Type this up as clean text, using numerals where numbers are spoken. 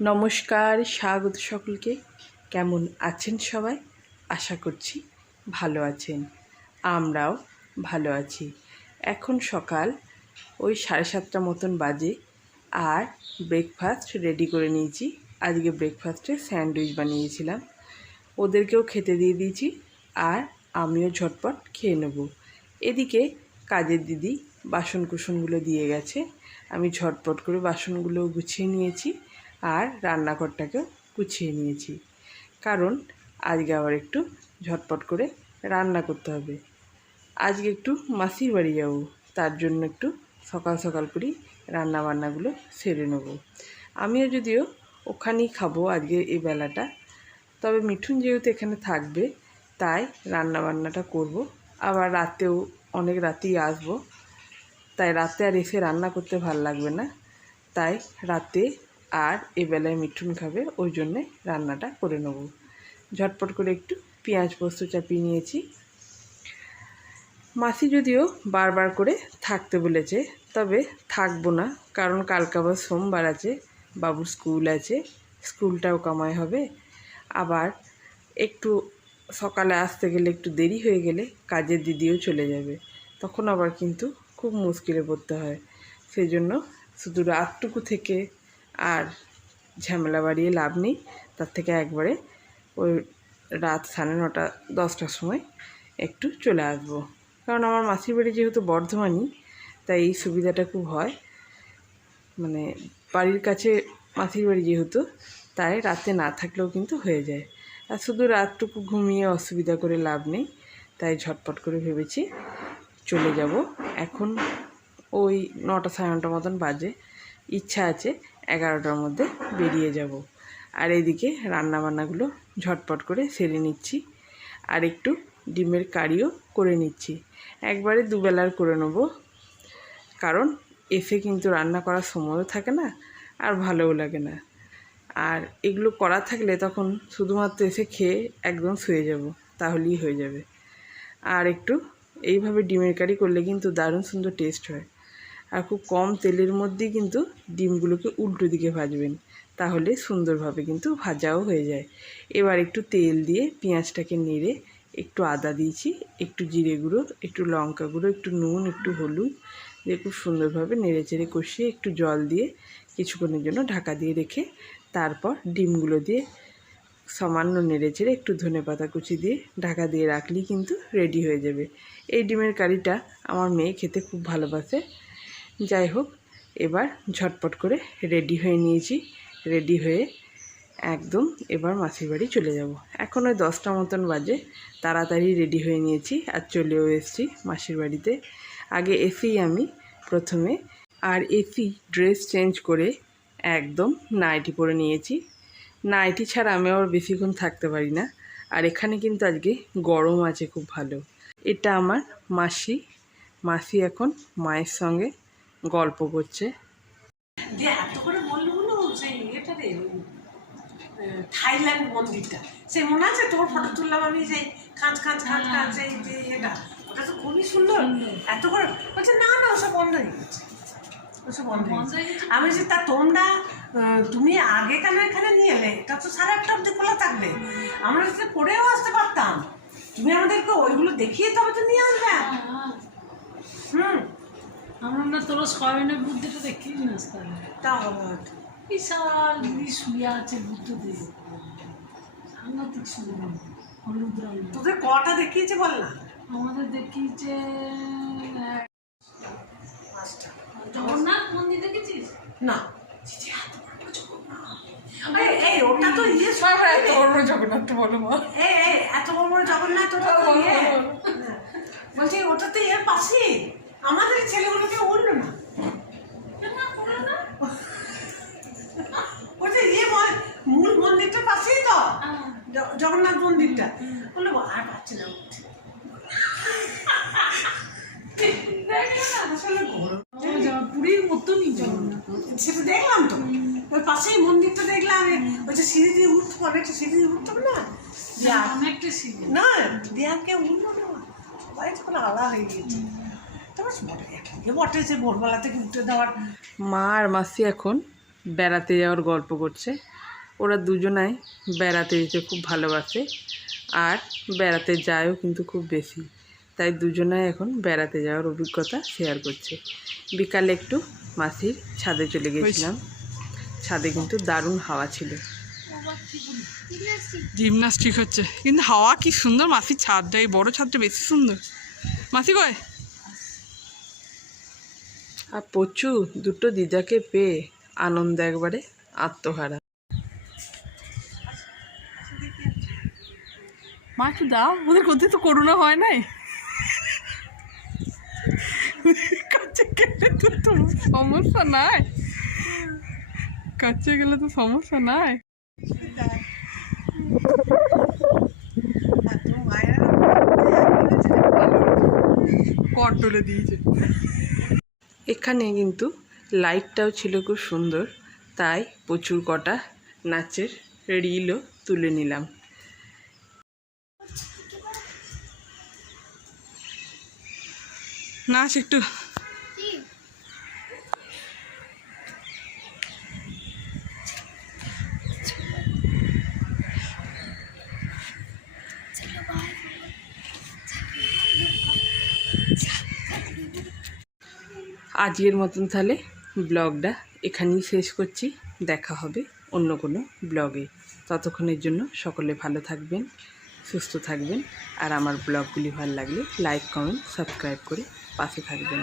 नमस्कार स्वागत सकलके केमन आছেন सबाई आशा करছি ভালো আছেন আমরাও ভালো আছি। এখন সকাল ওই 7:30 মতন বাজে আর ব্রেকফাস্ট রেডি করে নিয়েছি। আজকে ব্রেকফাস্টে স্যান্ডউইচ বানিয়েছিলাম, ওদেরকেও খেতে দিয়ে দিয়েছি আর আমিও ঝটপট খেয়ে নেব। এদিকে কাজের দিদি বাসনকুসনগুলো দিয়ে গেছে, আমি ঝটপট করে বাসনগুলো গুছিয়ে নিয়েছি আর রান্নাঘরটাকেও গুছিয়ে নিয়েছি, কারণ আজকে আবার একটু ঝটপট করে রান্না করতে হবে। আজকে একটু মাসির বাড়ি যাব, তার জন্য একটু সকাল সকাল করেই রান্নাবান্নাগুলো সেরে নেব। আমিও যদিও ওখানেই খাবো আজকে এই বেলাটা, তবে মিঠুন যেহেতু এখানে থাকবে তাই রান্নাবান্নাটা করব। আবার রাতেও অনেক রাতেই আসবো, তাই রাতে আর এসে রান্না করতে ভালো লাগবে না, তাই রাতে আর এবেলায় মিঠুন খাবে, ওই জন্যে রান্নাটা করে নেব। ঝটপট করে একটু পেঁয়াজ পোস্ত চাপিয়ে নিয়েছি। মাসি যদিও বারবার করে থাকতে বলেছে, তবে থাকবো না, কারণ কালকে আবার সোমবার আছে, বাবুর স্কুল আছে, স্কুলটাও কামাই হবে। আবার একটু সকালে আসতে গেলে একটু দেরি হয়ে গেলে কাজের দিদিও চলে যাবে, তখন আবার কিন্তু খুব মুশকিলে পড়তে হয়। সেই জন্য শুধু রাতটুকু থেকে আর ঝামেলা বাড়িয়ে লাভ নেই, তার থেকে একবারে ওই রাত 9:30 10টার সময় একটু চলে আসবো। কারণ আমার মাসির বাড়ি যেহেতু বর্ধমানই, তাই এই সুবিধাটা খুব হয়, মানে বাড়ির কাছে মাসির বাড়ি যেহেতু, তাই রাতে না থাকলেও কিন্তু হয়ে যায়। আর শুধু রাতটুকু ঘুমিয়ে অসুবিধা করে লাভ নেই, তাই ঝটপট করে ভেবেছি চলে যাব। এখন ওই 9টা 9:30 মতন বাজে, ইচ্ছা আছে 11টার মধ্যে বেরিয়ে যাব। আর এদিকে রান্নাবান্নাগুলো ঝটপট করে সেরে নিচ্ছি, আর একটু ডিমের কারিও করে নিচ্ছি। একবারে দুবেলার করে নেব, কারণ এসে কিন্তু রান্না করার সময়ও থাকে না আর ভালোও লাগে না। আর এগুলো করা থাকলে তখন শুধুমাত্র এসে খেয়ে একদম শুয়ে যাব, তাহলেই হয়ে যাবে। আর একটু এইভাবে ডিমের কারি করলে কিন্তু দারুণ সুন্দর টেস্ট হয়। আর খুব কম তেলের মধ্যেই কিন্তু ডিমগুলোকে উল্টো দিকে ভাজবেন, তাহলে সুন্দরভাবে কিন্তু ভাজাও হয়ে যায়। এবার একটু তেল দিয়ে পেঁয়াজটাকে নেড়ে একটু আদা দিয়েছি, একটু জিরে গুঁড়ো, একটু লঙ্কা গুঁড়ো, একটু নুন, একটু হলুদ দিয়ে খুব সুন্দরভাবে নেড়ে চেড়ে কষিয়ে একটু জল দিয়ে কিছুক্ষণের জন্য ঢাকা দিয়ে রেখে তারপর ডিমগুলো দিয়ে সামান্য নেড়ে চেড়ে একটু ধনেপাতা কুচি দিয়ে ঢাকা দিয়ে রাখলেই কিন্তু রেডি হয়ে যাবে। এই ডিমের কারিটা আমার মেয়ে খেতে খুব ভালোবাসে। যাই হোক, এবার ঝটপট করে রেডি হয়ে নিয়েছি, রেডি হয়ে একদম এবার মাসির বাড়ি চলে যাব। এখন ওই 10টা মতন বাজে, তাড়াতাড়ি রেডি হয়ে নিয়েছি আর চলেও এসেছি মাসির বাড়িতে। আগে এসেই আমি প্রথমে আর এসি ড্রেস চেঞ্জ করে একদম নাইটি পরে নিয়েছি। নাইটি ছাড়া আমি আবার বেশিক্ষণ থাকতে পারি না, আর এখানে কিন্তু আজকে গরম আছে খুব ভালো। এটা আমার মাসি এখন মায়ের সঙ্গে গল্প করছে। থাইল্যান্ড মন্দিরটা সেই মনে আছে, তোর ফটো তুললাম আমি, সেই কাঁচ কাঁচ কাঁচ কাঁচ, এই যে এটা, ওটা তো খুবই সুন্দর। এত করে বলছে না না ওসব বন্ধ হয়ে গেছে, ওসব বন্ধ হয়ে গেছে। আমি যে তা তুমি আগে কেন এখানে নিয়ে এলে, এটা তো 8:30 অব্দি খোলা থাকবে, আমরা যাতে পড়েও আসতে পারতাম, তুমি আমাদেরকে ওইগুলো দেখিয়ে তবে তো নিয়ে আসবে। আমরা না তোর সয়াবিনের বুদ্ধিটা দেখিয়ে নিয়ে আসতাম, তা হবে বিশাল দিদি শুয়ে আছে বুদ্ধ দিয়ে, সাংঘাতিক সুন্দর হলুদ রঙ। তোদের কটা দেখিয়েছে বল না? আমাদের দেখিয়েছে জগন্নাথ মন্দির, দেখেছিস? না, ওটা তো ইয়ে জগন্নাথ বলো মা, এত বড় বড় জগন্নাথ, ওটা তো ইয়ে বলছি, ওটা তো এর পাশে আমাদের ছেলেগুলোকে উঠলো না, ওটা ইয়ে মূল মন্দিরটার পাশেই তো জগন্নাথ মন্দিরটা, বললো আর পাচ্ছে না পুরীর মতনই জগন্নাথ, সেটা দেখলাম তো, ওই পাশেই মন্দিরটা দেখলাম। ওই যে সিঁড়ি দিয়ে উঠতে হবে, একটা সিঁড়ি দিয়ে উঠতে হবে না, অনেকটা সিঁড়ি না দেয়াকে উঠলো না, সবাই তখন আলাদা হয়ে গিয়েছে। তারপর বটে যে ভোরবেলা থেকে উঠে দেওয়ার। মা আর মাসি এখন বেড়াতে যাওয়ার গল্প করছে। ওরা দুজনাই বেড়াতে যেতে খুব ভালোবাসে আর বেড়াতে যায়ও কিন্তু খুব বেশি, তাই দুজনাই এখন বেড়াতে যাওয়ার অভিজ্ঞতা শেয়ার করছে। বিকালে একটু মাসির ছাদে চলে গেছিলাম, ছাদে কিন্তু দারুণ হাওয়া ছিল। জিমনাস্টিক হচ্ছে, কিন্তু হাওয়া কি সুন্দর। মাসির ছাদটা, এই বড় ছাদটা বেশি সুন্দর। মাসি কয় আর প্রচুর দুটো দিদাকে পেয়ে আনন্দ একবারে আত্মহারা। মা একটু দাও, ওদের কোথায় তো করোনা হয় নাই। কাছে গেলে তো তোমার সমস্যা নাই, কাছে গেলে তো সমস্যা নাই। কর তুলে দিয়েছে। এখানে কিন্তু লাইটটাও ছিল খুব সুন্দর, তাই প্রচুর কটা নাচের রিলও তুলে নিলাম। নাচ একটু। আজকের মতন তাহলে ব্লগটা এখানেই শেষ করছি। দেখা হবে অন্য কোনো ব্লগে। ততক্ষণের জন্য সকলে ভালো থাকবেন, সুস্থ থাকবেন, আর আমার ব্লগগুলি ভালো লাগলে লাইক, কমেন্ট, সাবস্ক্রাইব করে পাশে থাকবেন।